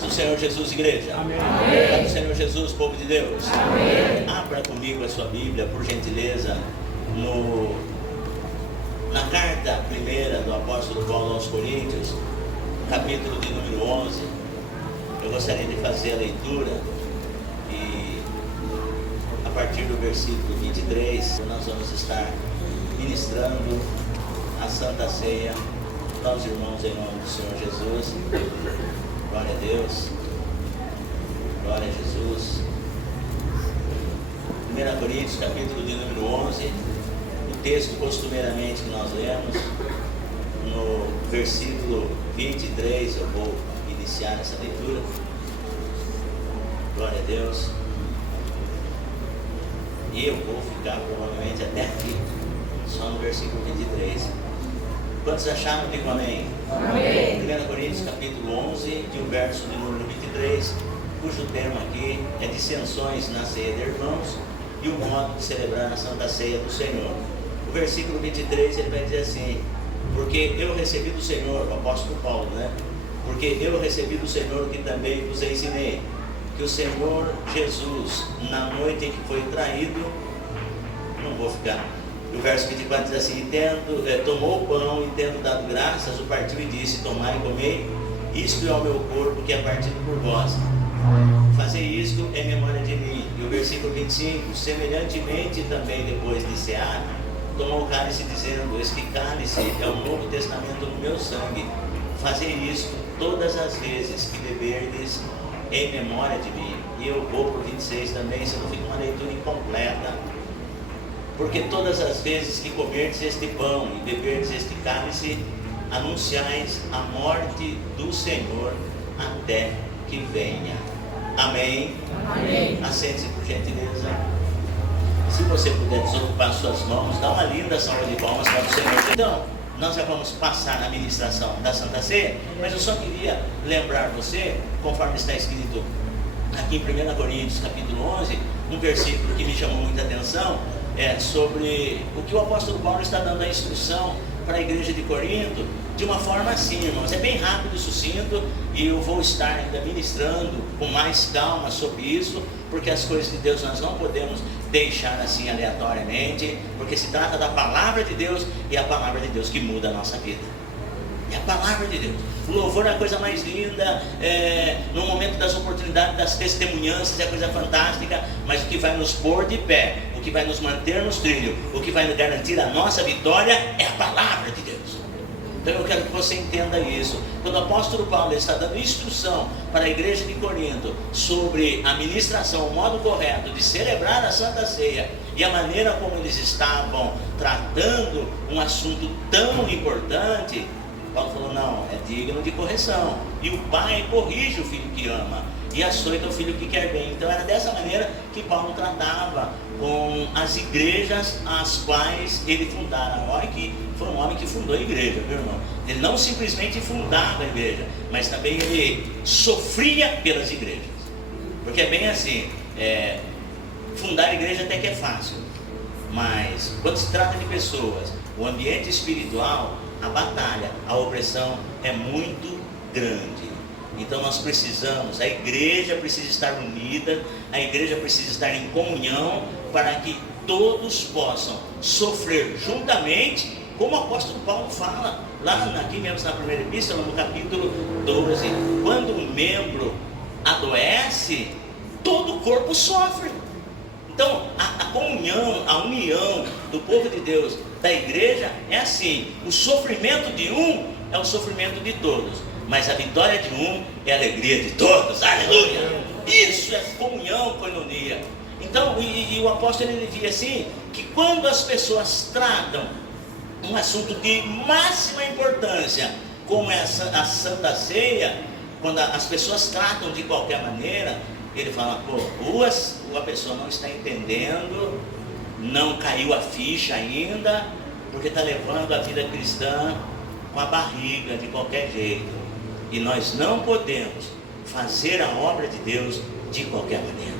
Do Senhor Jesus, igreja. Amém. Do Senhor Jesus, povo de Deus. Amém. Abra comigo a sua Bíblia, por gentileza, na carta primeira do apóstolo Paulo aos Coríntios, capítulo de número 11. Eu gostaria de fazer a leitura e a partir do versículo 23 nós vamos estar ministrando a Santa Ceia aos irmãos em nome do Senhor Jesus. Glória a Deus, glória a Jesus. 1 Coríntios, capítulo de número 11, o texto costumeiramente que nós lemos, no versículo 23, eu vou iniciar essa leitura. Glória a Deus. E eu vou ficar provavelmente até aqui, só no versículo 23. Quantos acharam? Digo amém. Amém. 1 Coríntios capítulo 11, de um verso de número 23, cujo tema aqui é dissensões na ceia de irmãos e o modo de celebrar a Santa Ceia do Senhor. O versículo 23 ele vai dizer assim: porque eu recebi do Senhor, o apóstolo Paulo, porque eu recebi do Senhor que também vos ensinei, que o Senhor Jesus, na noite em que foi traído, não vou ficar. O verso 24 diz assim: tomou o pão e tendo dado graças, o partiu e disse: tomai e comei, isto é o meu corpo que é partido por vós. Fazei isto em memória de mim. E o versículo 25: semelhantemente também depois de cear, tomou o cálice dizendo: este cálice é o novo testamento no meu sangue. Fazei isto todas as vezes que beberdes em memória de mim. E eu vou para o 26 também, senão fica uma leitura incompleta. Porque todas as vezes que comerdes este pão e beberdes este cálice, anunciais a morte do Senhor até que venha. Amém? Amém. Assente-se por gentileza. Se você puder desocupar suas mãos, dá uma linda salva de palmas para o Senhor. Então, nós já vamos passar na ministração da Santa Ceia, mas eu só queria lembrar você, conforme está escrito aqui em 1 Coríntios capítulo 11, um versículo que me chamou muita atenção, sobre o que o apóstolo Paulo está dando a instrução para a igreja de Corinto, de uma forma assim, irmãos, é bem rápido e sucinto, e eu vou estar ainda ministrando com mais calma sobre isso, porque as coisas de Deus nós não podemos deixar assim aleatoriamente, porque se trata da palavra de Deus, e é a palavra de Deus que muda a nossa vida. É a palavra de Deus. O louvor é a coisa mais linda, no momento das oportunidades, das testemunhanças, é a coisa fantástica, mas o que vai nos pôr de pé, o que vai nos manter nos trilhos, o que vai nos garantir a nossa vitória é a palavra de Deus. Então eu quero que você entenda isso. Quando o apóstolo Paulo está dando instrução para a igreja de Corinto sobre a ministração, o modo correto de celebrar a Santa Ceia e a maneira como eles estavam tratando um assunto tão importante, Paulo falou: não, é digno de correção. E o pai corrige o filho que ama e açoita o filho que quer bem. Então era dessa maneira que Paulo tratava com as igrejas as quais ele fundara. Olha que foi um homem que fundou a igreja, viu, irmão? Ele não simplesmente fundava a igreja, mas também ele sofria pelas igrejas. Porque é bem assim, fundar a igreja até que é fácil, mas quando se trata de pessoas, o ambiente espiritual, a batalha, a opressão é muito grande. Então nós precisamos, a igreja precisa estar unida, a igreja precisa estar em comunhão, para que todos possam sofrer juntamente, como o apóstolo Paulo fala, aqui mesmo na primeira epístola, no capítulo 12, quando um membro adoece, todo o corpo sofre. Então a comunhão, a união do povo de Deus, da igreja, é assim: o sofrimento de um é o sofrimento de todos, mas a vitória de um é a alegria de todos. Aleluia! Isso é comunhão, coinonia. Então, e o apóstolo ele dizia assim, que quando as pessoas tratam um assunto de máxima importância, como é a Santa Ceia, quando as pessoas tratam de qualquer maneira, ele fala: a pessoa não está entendendo, não caiu a ficha ainda, porque está levando a vida cristã com a barriga, de qualquer jeito. E nós não podemos fazer a obra de Deus de qualquer maneira.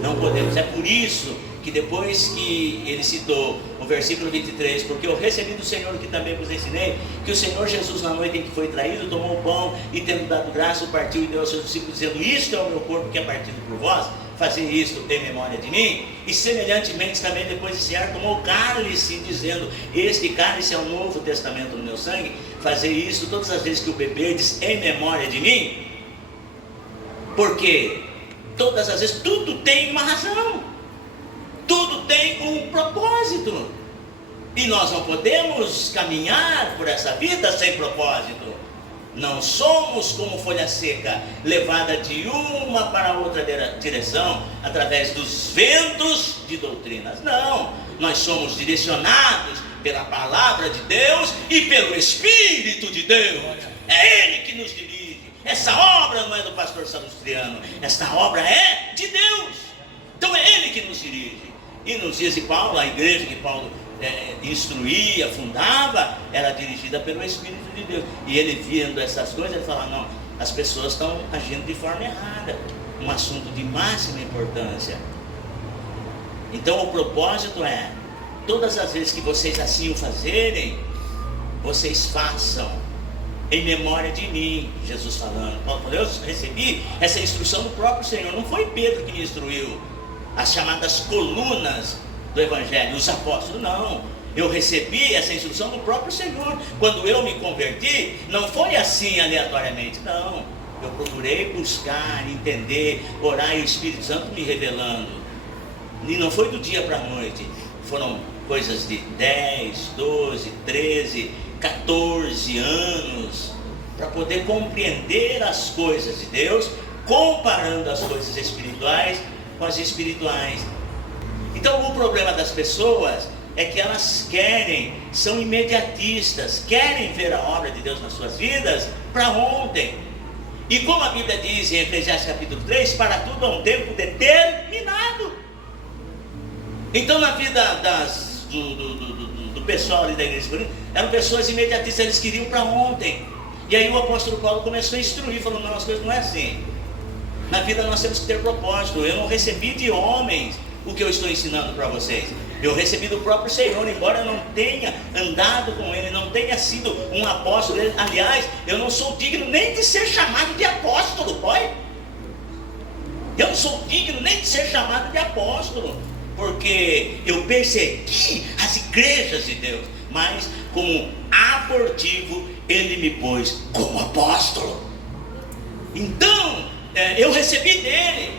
Não podemos. É por isso que depois que ele citou o versículo 23, porque eu recebi do Senhor que também vos ensinei, que o Senhor Jesus na noite em que foi traído, tomou o pão e tendo dado graça, o partiu e deu aos seus discípulos, dizendo, isto é o meu corpo que é partido por vós, fazei isto em memória de mim. E semelhantemente também depois de cear, tomou o cálice, dizendo, este cálice é o novo testamento no meu sangue, fazei isto todas as vezes que o beberdes em memória de mim. Porque todas as vezes, tudo tem uma razão, tudo tem um propósito, e nós não podemos caminhar por essa vida sem propósito. Não somos como folha seca, levada de uma para outra direção, através dos ventos de doutrinas. Não, nós somos direcionados pela palavra de Deus e pelo Espírito de Deus. É Ele que nos dirige. Essa obra não é do pastor Salustiano, esta obra é de Deus. Então é Ele que nos dirige. E nos dias de Paulo, a igreja que Paulo instruía, fundava, era dirigida pelo Espírito de Deus. E ele vendo essas coisas, ele fala, não, as pessoas estão agindo de forma errada. Um assunto de máxima importância. Então o propósito é, todas as vezes que vocês assim o fazerem, vocês façam em memória de mim. Jesus falando, Paulo falou, eu recebi essa instrução do próprio Senhor, não foi Pedro que me instruiu. As chamadas colunas do Evangelho, os apóstolos, não. Eu recebi essa instrução do próprio Senhor. Quando eu me converti, não foi assim aleatoriamente, não. Eu procurei buscar, entender, orar e o Espírito Santo me revelando. E não foi do dia para a noite. Foram coisas de 10, 12, 13, 14 anos, para poder compreender as coisas de Deus, comparando as coisas espirituais com as espirituais. Então o problema das pessoas é que elas são imediatistas, querem ver a obra de Deus nas suas vidas para ontem. E como a Bíblia diz em Eclesiastes capítulo 3, para tudo há um tempo determinado. Então na vida do pessoal ali da igreja de Corinto, eram pessoas imediatistas, eles queriam para ontem. E aí o apóstolo Paulo começou a instruir, falando, não, as coisas não é assim. Na vida nós temos que ter propósito. Eu não recebi de homens o que eu estou ensinando para vocês. Eu recebi do próprio Senhor, embora eu não tenha andado com Ele, não tenha sido um apóstolo. Aliás, eu não sou digno nem de ser chamado de apóstolo, pode? Eu não sou digno nem de ser chamado de apóstolo, porque eu persegui as igrejas de Deus, mas como abortivo Ele me pôs como apóstolo. Então eu recebi dele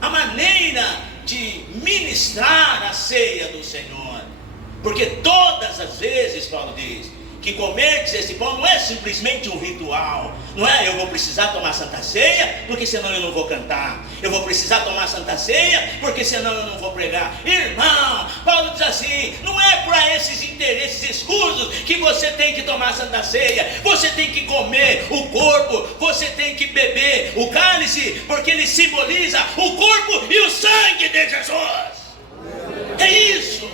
a maneira de ministrar a ceia do Senhor, porque todas as vezes, Paulo diz, que comerdes esse pão não é simplesmente um ritual, não é eu vou precisar tomar Santa Ceia, porque senão eu não vou cantar, eu vou precisar tomar Santa Ceia, porque senão eu não vou pregar. Irmão, Paulo diz assim, não é para esses interesses escusos que você tem que tomar Santa Ceia, você tem que comer o corpo, você tem que beber o cálice, porque ele simboliza o corpo e o sangue de Jesus. É isso,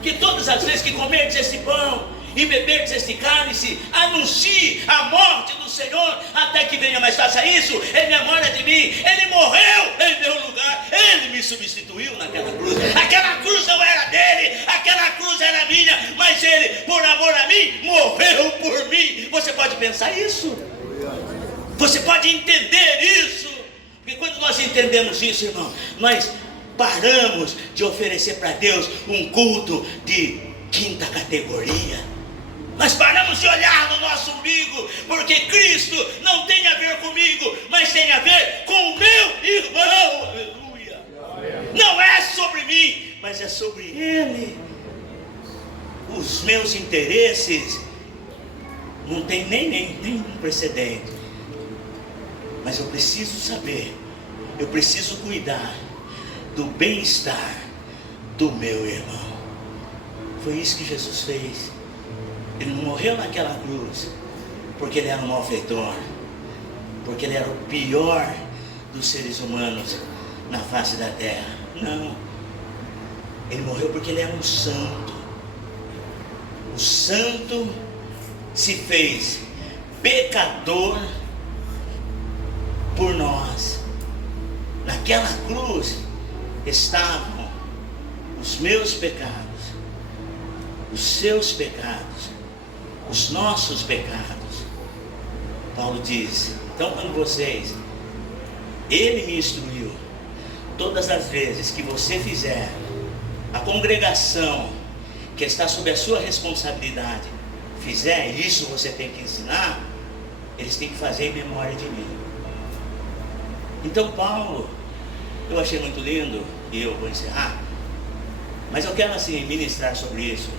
que todas as vezes que comerdes esse pão e beberdes este cálice, anuncie a morte do Senhor até que venha. Mas faça isso em memória de mim. Ele morreu em meu lugar, Ele me substituiu naquela cruz. Aquela cruz não era dele, aquela cruz era minha, mas Ele, por amor a mim, morreu por mim. Você pode pensar isso? Você pode entender isso? Porque quando nós entendemos isso, irmão, nós paramos de oferecer para Deus um culto de quinta categoria. Nós paramos de olhar no nosso umbigo, porque Cristo não tem a ver comigo, mas tem a ver com o meu irmão. Aleluia. Não é sobre mim, mas é sobre Ele. Os meus interesses não tem nem precedente, mas eu preciso saber, eu preciso cuidar do bem-estar do meu irmão. Foi isso que Jesus fez. Ele não morreu naquela cruz porque ele era um malfeitor, porque ele era o pior dos seres humanos na face da terra. Não, ele morreu porque ele era um santo. O santo se fez pecador por nós. Naquela cruz estavam os meus pecados os seus pecados, os nossos pecados. Paulo diz, então quando vocês, ele me instruiu, todas as vezes que você fizer, a congregação que está sob a sua responsabilidade fizer isso, você tem que ensinar, eles têm que fazer em memória de mim. Então Paulo, eu achei muito lindo, e eu vou encerrar, mas eu quero assim ministrar sobre isso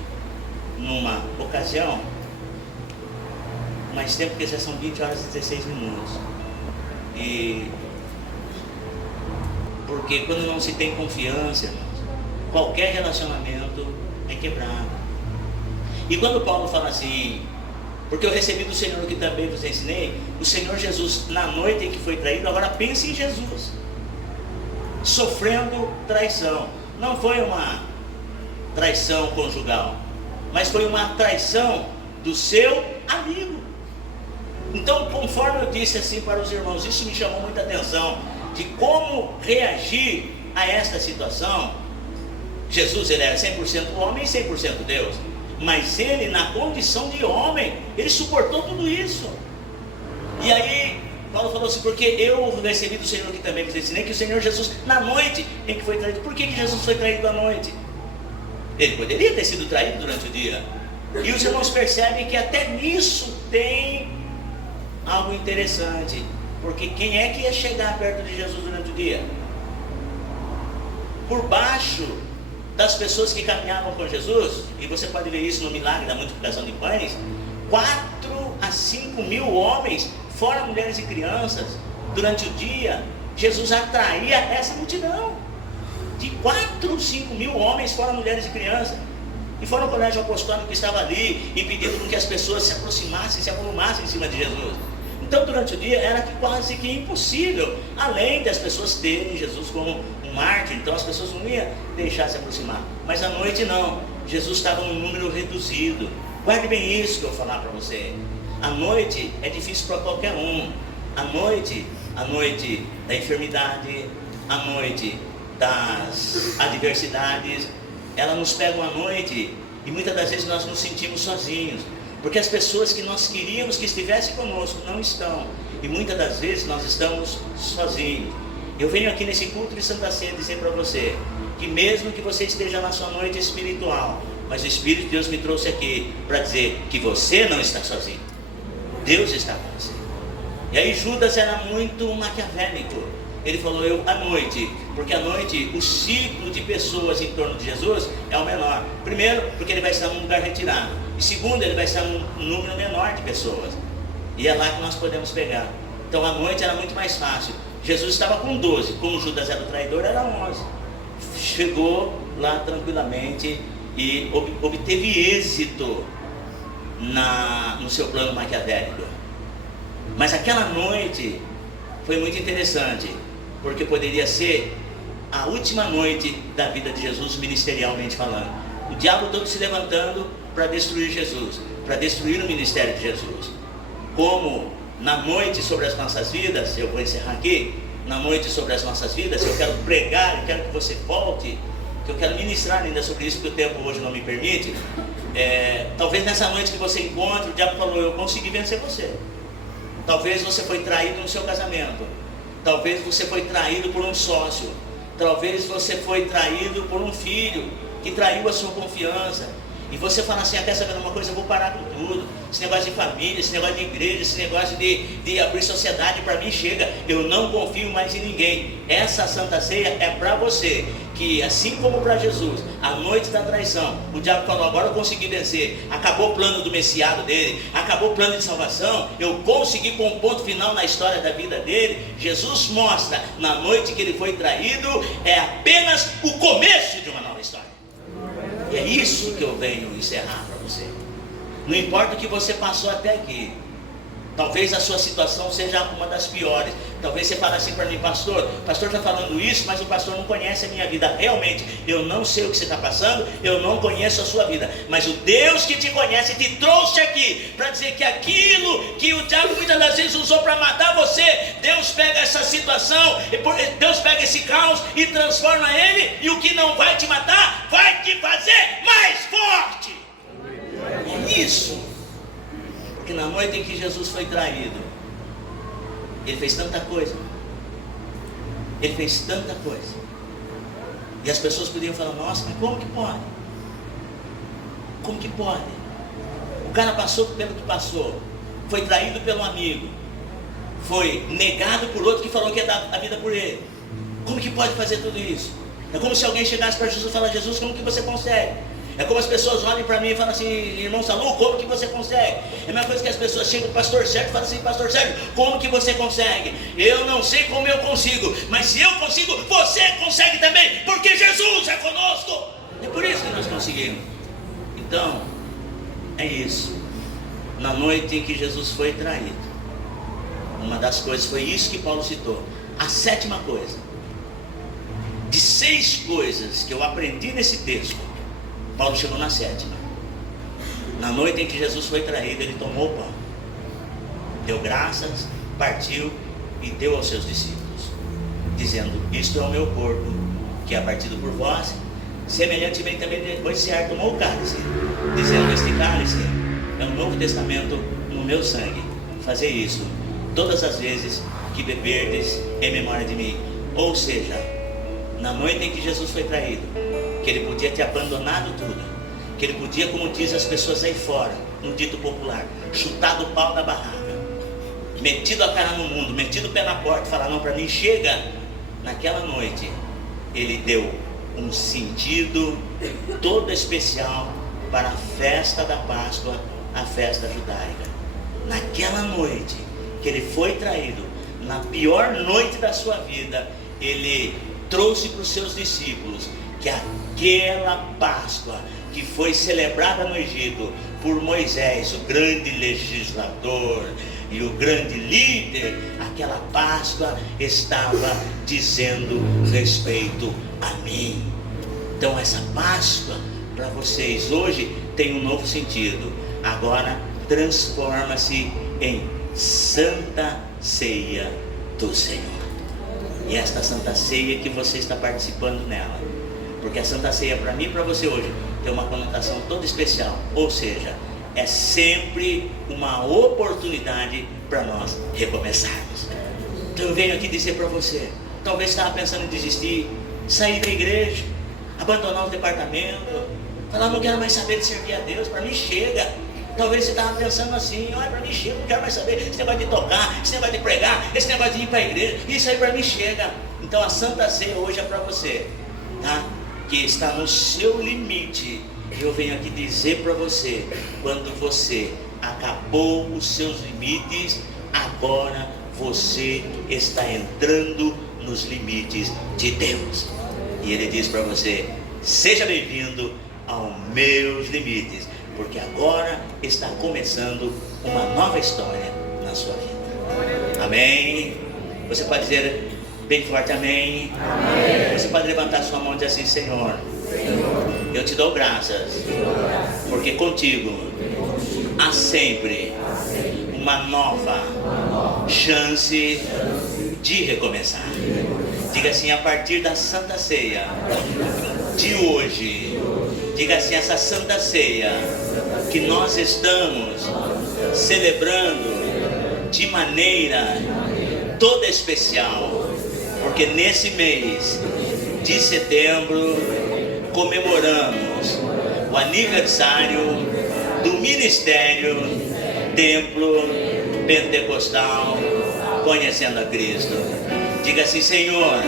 numa ocasião mais tempo, porque já são 20 horas e 16 minutos. E porque quando não se tem confiança, irmãos, qualquer relacionamento é quebrado. E quando Paulo fala assim, porque eu recebi do Senhor o que também vos ensinei, o Senhor Jesus, na noite em que foi traído, agora pense em Jesus, sofrendo traição. Não foi uma traição conjugal, mas foi uma traição do seu amigo. Então, conforme eu disse assim para os irmãos, isso me chamou muita atenção, de como reagir a esta situação. Jesus, ele era 100% homem e 100% Deus, mas ele, na condição de homem, ele suportou tudo isso. E aí Paulo falou assim, porque eu recebi do Senhor que também vos ensinei, que o Senhor Jesus, na noite em que foi traído. Por que Jesus foi traído à noite? Ele poderia ter sido traído durante o dia. E os irmãos percebem que até nisso tem algo interessante, porque quem é que ia chegar perto de Jesus durante o dia? Por baixo das pessoas que caminhavam com Jesus, e você pode ver isso no milagre da multiplicação de pães, 4 a 5 mil homens, fora mulheres e crianças, durante o dia, Jesus atraía essa multidão, de 4 a 5 mil homens, fora mulheres e crianças, e fora o colégio apostólico que estava ali, impedindo que as pessoas se aproximassem, se avolumassem em cima de Jesus. Então durante o dia era quase que impossível, além das pessoas terem Jesus como um mártir, então as pessoas não iam deixar se aproximar. Mas à noite não, Jesus estava num número reduzido. Guarde bem isso que eu vou falar para você. A noite é difícil para qualquer um. A noite da enfermidade, a noite das adversidades, ela nos pega à noite, e muitas das vezes nós nos sentimos sozinhos, porque as pessoas que nós queríamos que estivessem conosco não estão, e muitas das vezes nós estamos sozinhos. Eu venho aqui nesse culto de Santa Ceia dizer para você, que mesmo que você esteja na sua noite espiritual, mas o Espírito de Deus me trouxe aqui para dizer que você não está sozinho, Deus está com você. E aí Judas era muito maquiavélico, ele falou, à noite, porque à noite o ciclo de pessoas em torno de Jesus é o menor. Primeiro, porque ele vai estar num lugar retirado, e segundo, ele vai estar num número menor de pessoas, e é lá que nós podemos pegar. Então à noite era muito mais fácil. Jesus estava com 12, como Judas era o traidor, era 11. Chegou lá tranquilamente e obteve êxito no seu plano maquiavélico. Mas aquela noite foi muito interessante, porque poderia ser a última noite da vida de Jesus, ministerialmente falando. O diabo todo se levantando para destruir Jesus, para destruir o ministério de Jesus. Como na noite sobre as nossas vidas, eu vou encerrar aqui, na noite sobre as nossas vidas, eu quero pregar, eu quero que você volte, que eu quero ministrar ainda sobre isso, que o tempo hoje não me permite. Talvez nessa noite que você encontra, o diabo falou, eu consegui vencer você. Talvez você foi traído no seu casamento, talvez você foi traído por um sócio, talvez você foi traído por um filho que traiu a sua confiança, e você fala assim, quer saber uma coisa, eu vou parar com tudo, esse negócio de família, esse negócio de igreja, esse negócio de abrir sociedade, para mim chega, eu não confio mais em ninguém. Essa Santa Ceia é para você, que assim como para Jesus, a noite da traição, o diabo falou, agora eu consegui vencer, acabou o plano do Messiado dele, acabou o plano de salvação, eu consegui pôr um ponto final na história da vida dele. Jesus mostra, na noite que ele foi traído, é apenas o começo de uma nova história. E é isso que eu venho encerrar para você. Não importa o que você passou até aqui, talvez a sua situação seja uma das piores. Talvez você fale assim para mim, pastor está falando isso, mas o pastor não conhece a minha vida. Realmente, eu não sei o que você está passando, eu não conheço a sua vida, mas o Deus que te conhece te trouxe aqui para dizer que aquilo que o diabo muitas das vezes usou para matar você, Deus pega essa situação, Deus pega esse caos e transforma ele, e o que não vai te matar vai te fazer mais forte. isso. Porque na noite em que Jesus foi traído, ele fez tanta coisa. Ele fez tanta coisa. E as pessoas podiam falar: nossa, mas como que pode? Como que pode? O cara passou pelo que passou. Foi traído pelo amigo. Foi negado por outro que falou que ia dar a vida por ele. Como que pode fazer tudo isso? É como se alguém chegasse para Jesus e falasse: Jesus, como que você consegue? É como as pessoas olhem para mim e falam assim: irmão Salu, como que você consegue? É a mesma coisa que as pessoas chegam para o pastor Sérgio e falam assim: pastor Sérgio, como que você consegue? Eu não sei como eu consigo, mas se eu consigo, você consegue também, porque Jesus é conosco. É por isso que nós conseguimos. Então, é isso. Na noite em que Jesus foi traído, uma das coisas foi isso que Paulo citou. A sétima coisa, de 6 coisas que eu aprendi nesse texto, Paulo chegou na sétima. Na noite em que Jesus foi traído, ele tomou o pão, deu graças, partiu e deu aos seus discípulos, dizendo: isto é o meu corpo, que é partido por vós. Semelhantemente também depois de cear, tomou o cálice, dizendo: este cálice é um novo testamento no meu sangue. Fazer isso todas as vezes que beberdes em memória de mim. Ou seja, na noite em que Jesus foi traído, que ele podia ter abandonado tudo, que ele podia, como diz as pessoas aí fora, no dito popular, chutado o pau da barraca, metido a cara no mundo, metido o pé na porta, falar: não, para mim chega. Naquela noite ele deu um sentido todo especial para a festa da Páscoa, a festa judaica. Naquela noite que ele foi traído, na pior noite da sua vida, ele trouxe para os seus discípulos que aquela Páscoa que foi celebrada no Egito por Moisés, o grande legislador e o grande líder, aquela Páscoa estava dizendo respeito a mim. Então essa Páscoa para vocês hoje tem um novo sentido. Agora transforma-se em Santa Ceia do Senhor. E esta Santa Ceia que você está participando nela, porque a Santa Ceia para mim e para você hoje tem uma conotação toda especial. Ou seja, é sempre uma oportunidade para nós recomeçarmos. Então eu venho aqui dizer para você: talvez estava pensando em desistir, sair da igreja, abandonar o departamento, falar: não quero mais saber de servir a Deus, para mim chega. Talvez você estava pensando assim: olha, para mim chega, não quero mais saber esse negócio de tocar, esse negócio de pregar, esse negócio de ir para a igreja, isso aí para mim chega. Então a Santa Ceia hoje é para você, tá? Que está no seu limite. Eu venho aqui dizer para você: quando você acabou os seus limites, agora você está entrando nos limites de Deus. E Ele diz para você: seja bem-vindo aos meus limites, porque agora está começando uma nova história na sua vida. Amém? Você pode dizer bem forte amém? Amém. Você pode levantar sua mão e dizer assim: Senhor, eu te dou graças, porque contigo há sempre uma nova chance de recomeçar. Diga assim: a partir da Santa Ceia de hoje, diga assim: essa Santa Ceia que nós estamos celebrando de maneira toda especial, porque nesse mês de setembro comemoramos o aniversário do Ministério Templo Pentecostal Conhecendo a Cristo. Diga assim: Senhor,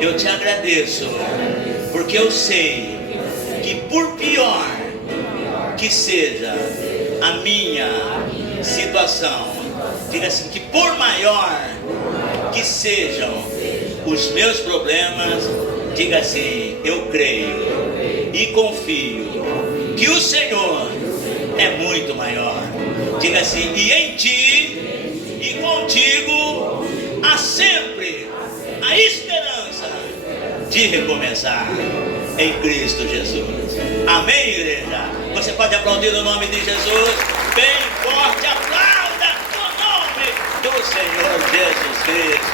eu te agradeço, porque eu sei que por pior que seja a minha situação, diga assim, que por maior que sejam os meus problemas, diga assim: eu creio e confio que o Senhor é muito maior. Diga assim: e em ti e contigo há sempre a esperança de recomeçar em Cristo Jesus. Amém, igreja? Você pode aplaudir o nome de Jesus bem forte. Aplauda o nome do Senhor Jesus Cristo.